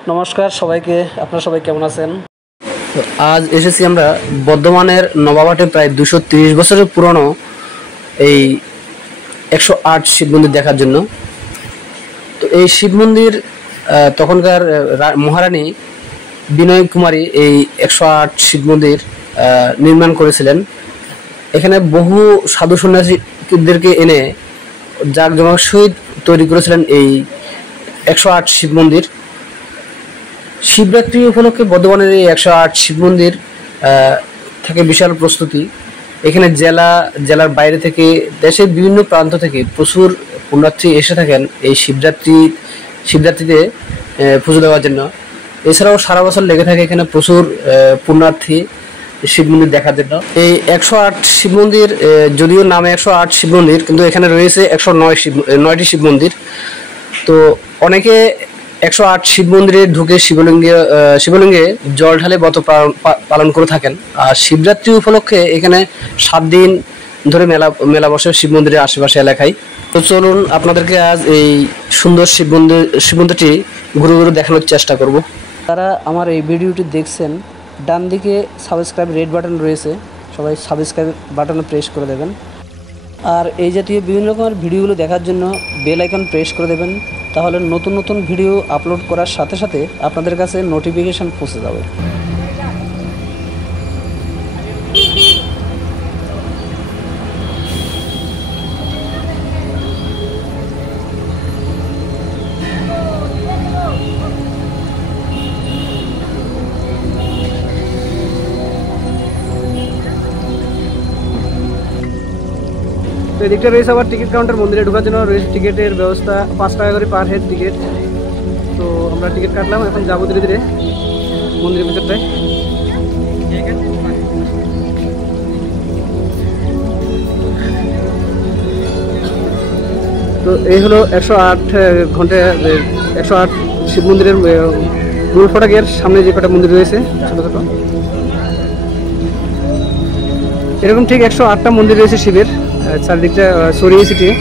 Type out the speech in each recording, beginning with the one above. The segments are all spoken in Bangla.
নমস্কার সবাইকে, আপনারা সবাই কেমন আছেন? আজ এসেছি আমরা বর্ধমানের নবাবহাটে প্রায় 230 বছরের পুরনো এই 108 শিব মন্দির দেখার জন্য। তো এই শিব মন্দির তখনকার মহারানী বিনয় কুমারী এই 108 শিব মন্দির নির্মাণ করেছিলেন। এখানে বহু সাধু সন্ন্যাসীদেরকে এনে জাঁকজমক সহিত তৈরি করেছিলেন এই 108 শিব মন্দির। শিবরাত্রি উপলক্ষে বর্ধমানের এই 108 শিব মন্দির থাকে বিশাল প্রস্তুতি। এখানে জেলার বাইরে থেকে দেশের বিভিন্ন প্রান্ত থেকে প্রচুর পুণ্যার্থী এসে থাকেন এই শিবরাত্রিতে পুজো দেওয়ার জন্য। এছাড়াও সারা বছর লেগে থাকে এখানে প্রচুর পুণ্যার্থী শিব মন্দির দেখার জন্য। এই 108 শিব মন্দির যদিও নামে 108 শিব মন্দির, কিন্তু এখানে রয়েছে 109টি শিব মন্দির। তো অনেকে 108 শিব মন্দিরে ঢুকে শিবলিঙ্গে জল ঢালে ব্রত পালন করে থাকেন। আর শিবরাত্রি উপলক্ষে এখানে 7 দিন ধরে মেলা বসে শিব মন্দিরের আশেপাশে এলাকায়। তো চলুন আপনাদেরকে আজ এই সুন্দর শিব মন্দিরটি ঘুরে ঘুরে দেখানোর চেষ্টা করব। যারা আমার এই ভিডিওটি দেখছেন, ডান দিকে সাবস্ক্রাইব রেড বাটন রয়েছে, সবাই সাবস্ক্রাইব বাটনে প্রেস করে দেবেন। আর এই জাতীয় বিভিন্ন রকমের ভিডিওগুলো দেখার জন্য বেল আইকন প্রেস করে দেবেন, তাহলে নতুন নতুন ভিডিও আপলোড করার সাথে সাথে আপনাদের কাছে নোটিফিকেশান পৌঁছে যাবে। তো এদিকটা রয়েছে আবার টিকিট কাউন্টার। মন্দিরে ঢোকার জন্য রয়েছে টিকিটের ব্যবস্থা, 5 টাকা করে পার হেড টিকিট। তো আমরা টিকিট কাটলাম, এখন যাবো ধীরে ধীরে মন্দিরের ভিতরটায়। তো এই হলো 108 শিব মন্দিরের মূল ফটকের সামনে যে কটা মন্দির রয়েছে ছোটো ছোটো, এরকম ঠিক 108টা মন্দির রয়েছে শিবের চারদিকটা ছড়িয়ে ছিটিয়ে।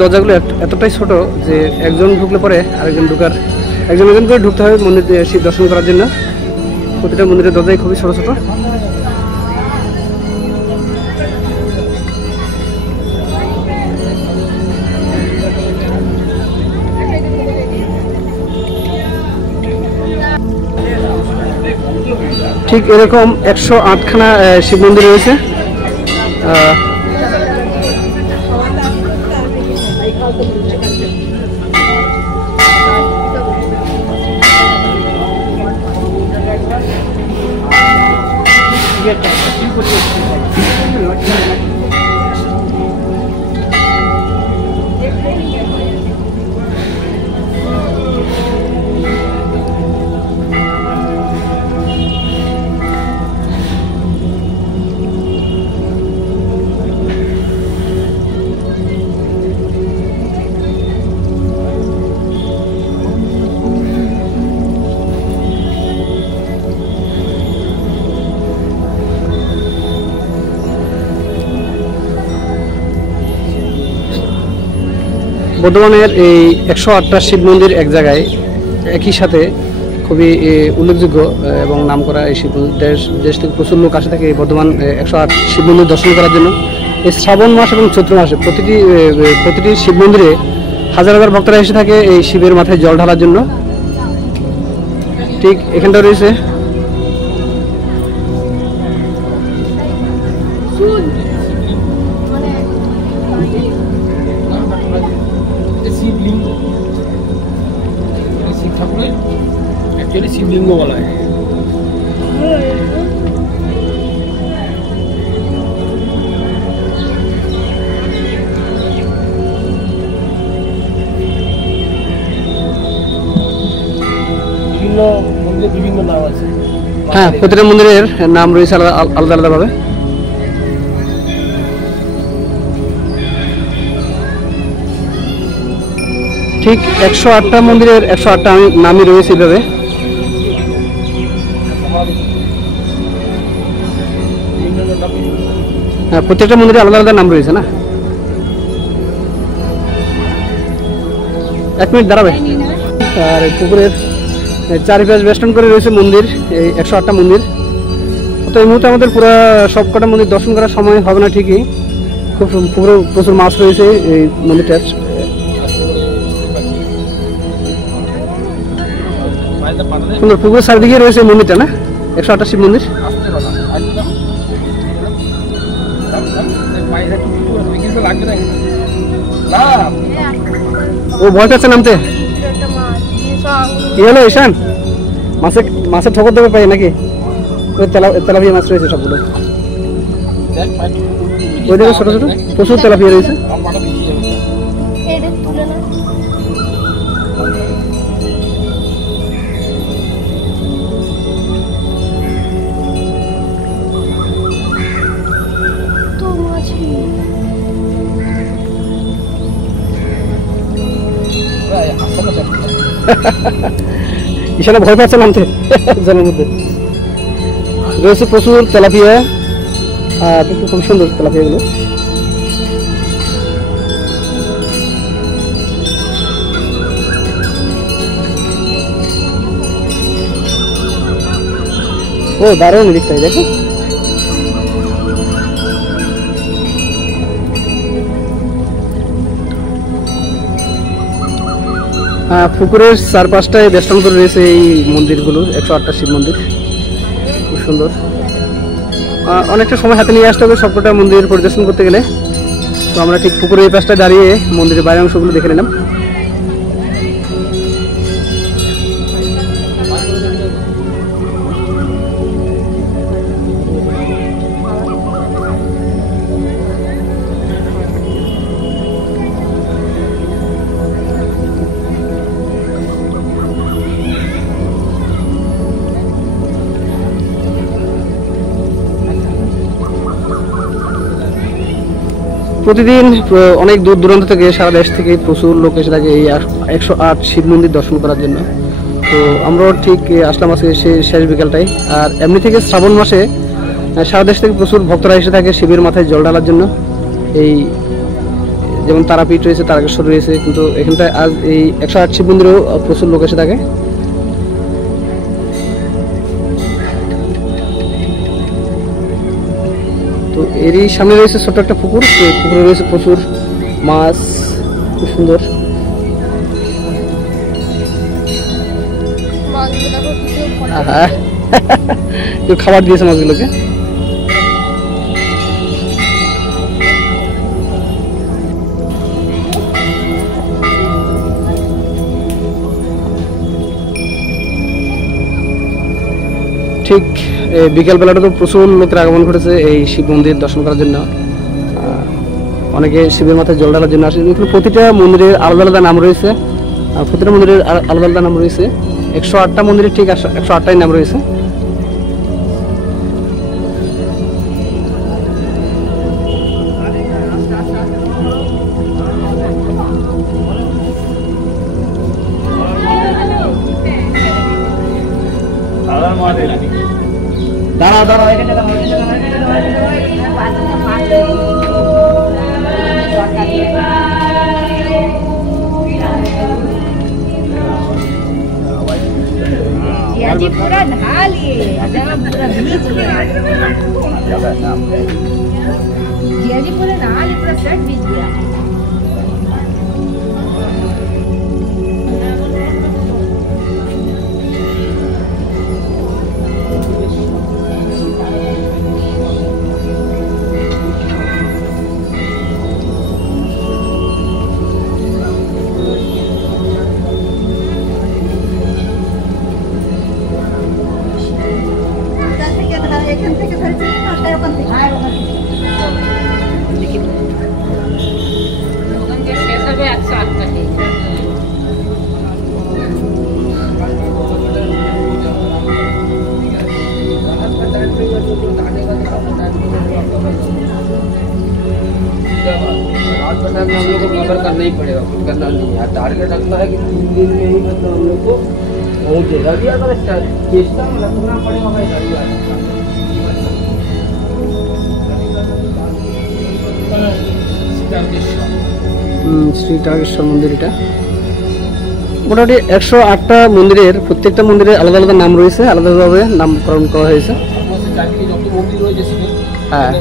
দরজাগুলো এতটাই ছোট যে একজন ঢুকলে পরে একজন করে ঢুকতে হবে মন্দির শিব দর্শন করার জন্য। প্রতিটা মন্দিরের দরজাই খুবই ছোট ছোট। ঠিক এরকম 108খানা শিব মন্দির রয়েছে। বর্ধমানের এই 108টা শিব মন্দির এক জায়গায় একই সাথে খুবই উল্লেখযোগ্য এবং নামকরা এই শিব মন্দির। দেশ থেকে প্রচুর লোক আসে থাকে এই বর্ধমান 108 শিব মন্দির দর্শন করার জন্য। এই শ্রাবণ মাস এবং চৈত্র মাসে প্রতিটি শিব মন্দিরে হাজার হাজার ভক্তরা এসে থাকে এই শিবের মাথায় জল ঢালার জন্য। ঠিক এখানটা রয়েছে শিবলিঙ্গ বলা হয়। বিভিন্ন মন্দিরে বিভিন্ন নাম আছে। হ্যাঁ, প্রতিটা মন্দিরের নাম রয়েছে আলাদা আলাদা ভাবে। ঠিক 108টা মন্দিরের 108টা নামই রয়েছে এইভাবে। হ্যাঁ, প্রত্যেকটা মন্দিরে আলাদা আলাদা নাম রয়েছে না। 1 মিনিট দাঁড়াবে। আর পুকুরের চারিপাশ বেষ্টন করে রয়েছে মন্দির, এই 108টা মন্দির। তো এই মুহূর্তে আমাদের পুরো সবকটা মন্দির দর্শন করার সময় হবে না ঠিকই, খুব পুকুরে প্রচুর মাছ রয়েছে এই মন্দিরটার। সুন্দর পুকুরের চারিদিকে রয়েছে মন্দিরটা না, 108টা শিব মন্দির। ও ভয় পাচ্ছে নামতে। কি হলো ঈশান, মাছের ঠোকর দেবে পাই নাকি? ওই তেলাপিয়া মাছ রয়েছে সবগুলো, ওই দিকে ছোট ছোট প্রচুর তেলাপিয়া রয়েছে। ঈশানে ভয় পাচ্ছে নামতে জলের মধ্যে। রয়েছে প্রচুর তেলাপিয়া, আর খুব সুন্দর তেলাপিয়া গুলো। ও দারুণ দিকটাই দেখো। পুকুরের চারপাশটায় বেষ্টন করে রয়েছে এই মন্দিরগুলো, 108টা শিব মন্দির। খুব সুন্দর। অনেকটা সময় হাতে নিয়ে আসতে হবে সবকটা মন্দির পরিদর্শন করতে গেলে। তো আমরা ঠিক পুকুরের এই পাশটায় দাঁড়িয়ে মন্দিরের বাইরের অংশগুলো দেখে নিলাম। প্রতিদিন অনেক দূর দূরান্ত থেকে, সারা দেশ থেকে প্রচুর লোক এসে থাকে এই 108 শিব মন্দির দর্শন করার জন্য। তো আমরাও ঠিক আসলাম আজকে শেষ বিকালটাই। আর এমনি থেকে শ্রাবণ মাসে সারা দেশ থেকে প্রচুর ভক্তরা এসে থাকে শিবের মাথায় জল ঢালার জন্য। এই যেমন তারাপীঠ রয়েছে, তারকেশ্বর রয়েছে, কিন্তু এখানটায় আজ এই 108 শিব মন্দিরেও প্রচুর লোক এসে থাকে। তো এরই সামনে রয়েছে ছোট্ট একটা পুকুর, পুকুরে রয়েছে প্রচুর মাছ, খুব সুন্দর। কেউ খাবার দিয়েছে মাছগুলোকে। ঠিক বিকেলবেলাটা তো প্রচুর লোকের আগমন ঘটেছে এই শিব মন্দির দর্শন করার জন্য। অনেকে শিবের মাথায় জল ঢালার জন্য আসে। প্রতিটা মন্দিরের আলাদা আলাদা নাম রয়েছে, প্রতিটা মন্দিরের আলাদা আলাদা নাম রয়েছে। 108টা মন্দিরের ঠিক 108টাই নাম রয়েছে। দাঁড়াও দাঁড়াও, এখানে पूरा ढा लिए, पूरा भीज लिए। जिया जी पूरे हम लोग को कवर करना ही पड़ेगा, कुछ करना नहीं है। टारगेट रखना है कि 3 दिन में ही मतलब हम लोग को पहुँचेगा भी, अगर चेष्टा में रखना पड़ेगा भाई गाड़ी শ্রী তারকেশ্বর মন্দির। এটা মোটামুটি 108টা মন্দিরের প্রত্যেকটা মন্দিরের আলাদা আলাদা নাম রয়েছে, আলাদাভাবে নামকরণ করা হয়েছে। হ্যাঁ,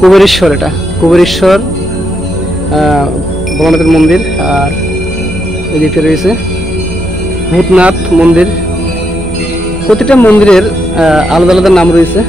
কুবেরেশ্বর। এটা কুবেরেশ্বর ভগবানের মন্দির। আর এদিকে রয়েছে ভূতনাথ মন্দির। প্রতিটা মন্দিরের আলাদা আলাদা নাম রয়েছে।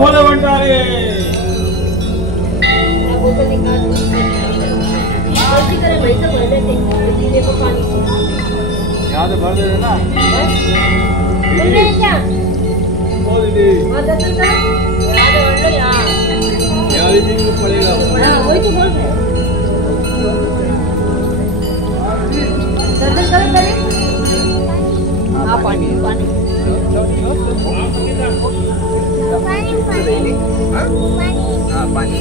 भोले भंडारी याद भर दे ना पड़ेगा। वही तो बोल रहे पानी पानी पानी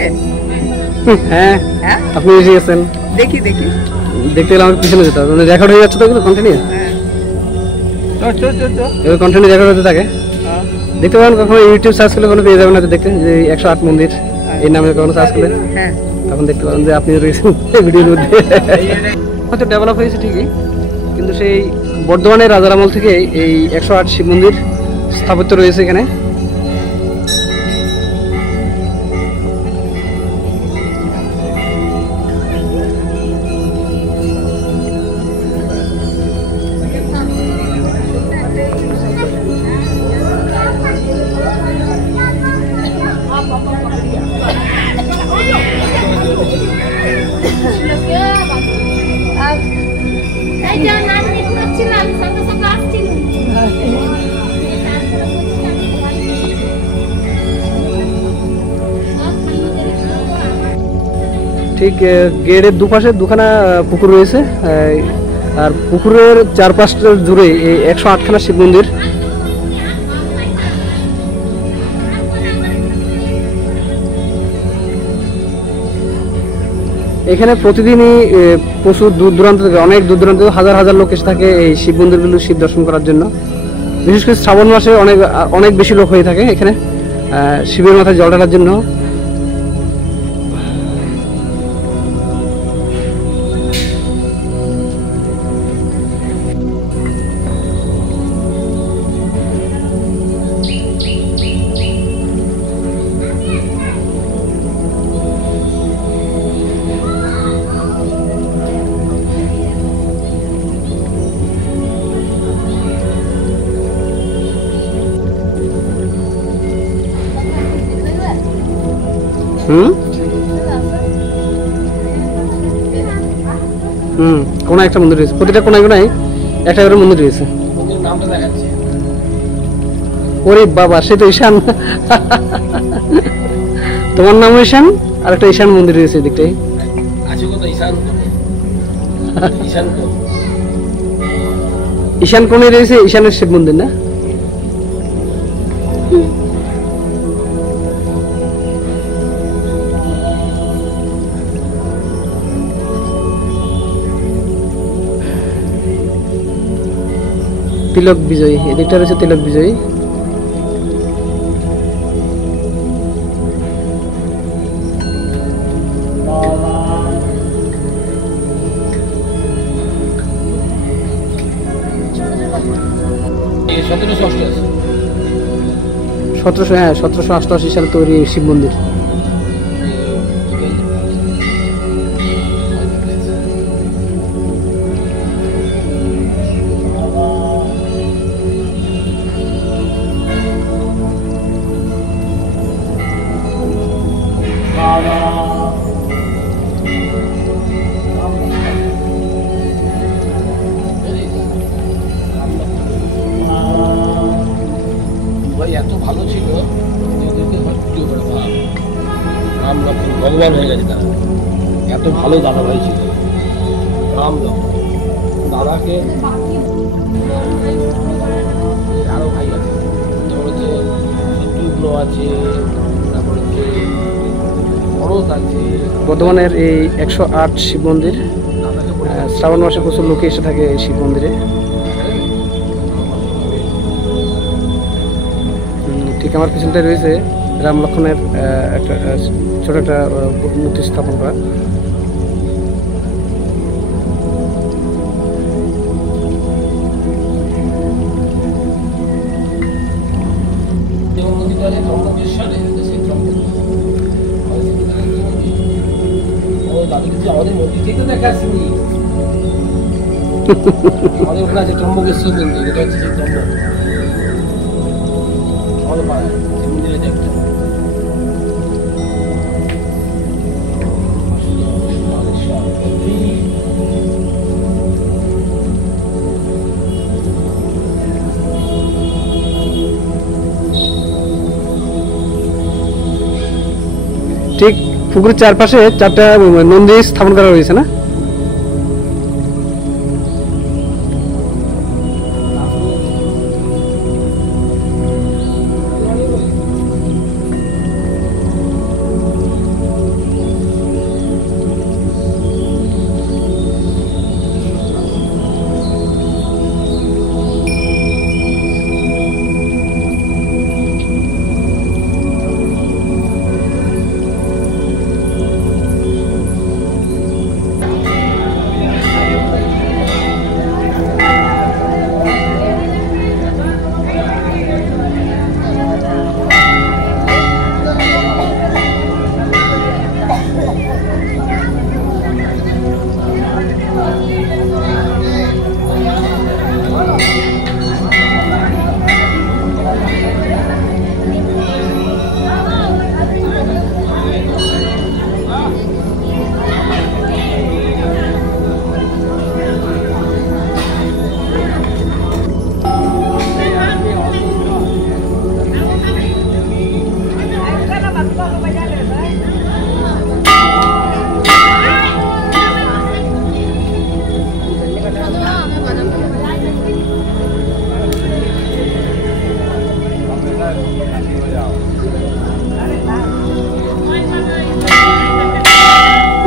এসেছেন? হ্যাঁ, হ্যাঁ, আপনি এসে গেছেন। দেখি দেখি। দেখতে গেলে আমার পিছনে যেতে হবে, মানে রেকর্ড হয়ে যাচ্ছে তো এগুলো কন্টিনিউ, হ্যাঁ, চো চো চো। এগুলো কন্টিনিউ রেকর্ড হতে থাকে। হ্যাঁ, দেখতে পাবেন কখনো ইউটিউব সার্চ করলে কোনো পেয়ে যাবেন না, দেখতে যে 108 মন্দির এই নামে কখনো সার্চ করলে হ্যাঁ। তখন দেখতে পাবেন যে আপনি রয়েছেন ভিডিওর মধ্যে। হয়তো ডেভেলপ হয়েছে ঠিকই, কিন্তু সেই বর্ধমানের রাজার আমল থেকে এই 108 শিব মন্দির স্থাপত্য রয়েছে এখানে। এই যে নানি করছিলাম সঙ্গে সঙ্গে আসছিলাম। ঠিক গেটের দুপাশে দুখানা পুকুর রয়েছে, আর পুকুরের চারপাশটা জুড়ে এই 108খানা শিব মন্দির। এখানে প্রতিদিনই প্রচুর দূর দূরান্ত থেকে, অনেক দূর দূরান্ত থেকে হাজার হাজার লোক এসে থাকে এই শিব মন্দিরগুলো শিব দর্শন করার জন্য। বিশেষ করে শ্রাবণ মাসে অনেক অনেক বেশি লোক হয়ে থাকে এখানে শিবের মাথায় জল ঢালার জন্য। কোনো একটা মন্দির রয়েছে, প্রতিটা কোনায় কোনায় একটা করে মন্দির রয়েছে। মন্দিরের নামটা দেখাচ্ছে। ওরে বাবা, সে তো ঈশান। তোমার নাম ঈশান, আর একটা ঈশান মন্দির রয়েছে দেখতেই। আছে কোথায়? ঈশান কোণে। ঈশান কোণ। ঈশান কোণে রয়েছে ঈশানের শিব মন্দির না? তিলক বিজয়ী, এদিকটা রয়েছে তিলক বিজয়ী। এই 1788 1788 সালে তৈরি এই শিব মন্দির। ভাই এত ভালো ছিল, ওদেরকে পুজো করে ভাব রাম লক্ষ্মণ ভগবান হয়ে গেছে তারা। এত ভালো দাদা ভাই ছিল রাম লক্ষ্মণ। দাদাকে আরো ভাই আছে, যেমন হচ্ছে শত্রুঘ্ন আছে, তারপর হচ্ছে ভরত আছে। বর্ধমানের এই 108 শিব মন্দির দাদাকে বলে শ্রাবণ মাসে প্রচুর লোকে এসে থাকে এই শিব মন্দিরে। ঠিক আমার পিছনটায় রয়েছে রাম লক্ষ্মণের একটা ছোট একটা মূর্তি স্থাপন করা। যেমন মন্দিরটা আছে ত্রম্বকেশ্বরে, সেই ত্রম্বকেশ্বর ও দাদু কিন্তু আমাদের মন্দির থেকে দেখা আসেনি। আমাদের ওখানে আছে ত্রম্বকেশ্বর মন্দির, এটা হচ্ছে সেই ত্রম্বক আমাদের পাড়ায় মন্দিরে দেখতে। ঠিক পুকুরের চারপাশে 4টা নন্দী স্থাপন করা রয়েছে না?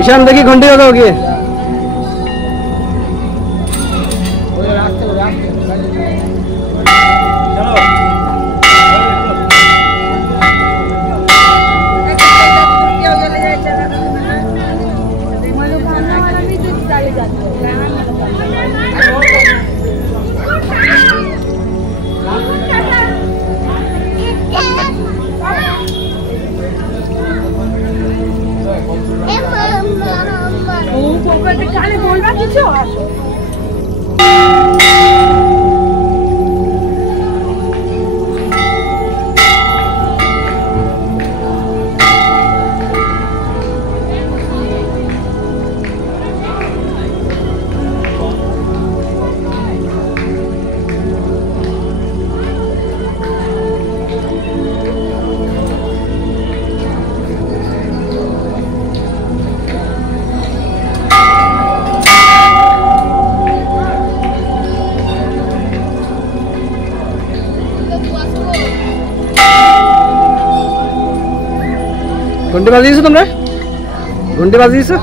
ईशान देखिए घंटी बजाओ की मनोकामना वाला भी तो डाले जाते हैं কানে বলবা কিছু আসো घंटी बाजिয়েছো তোমরা ঘন্টি বাজিয়েছো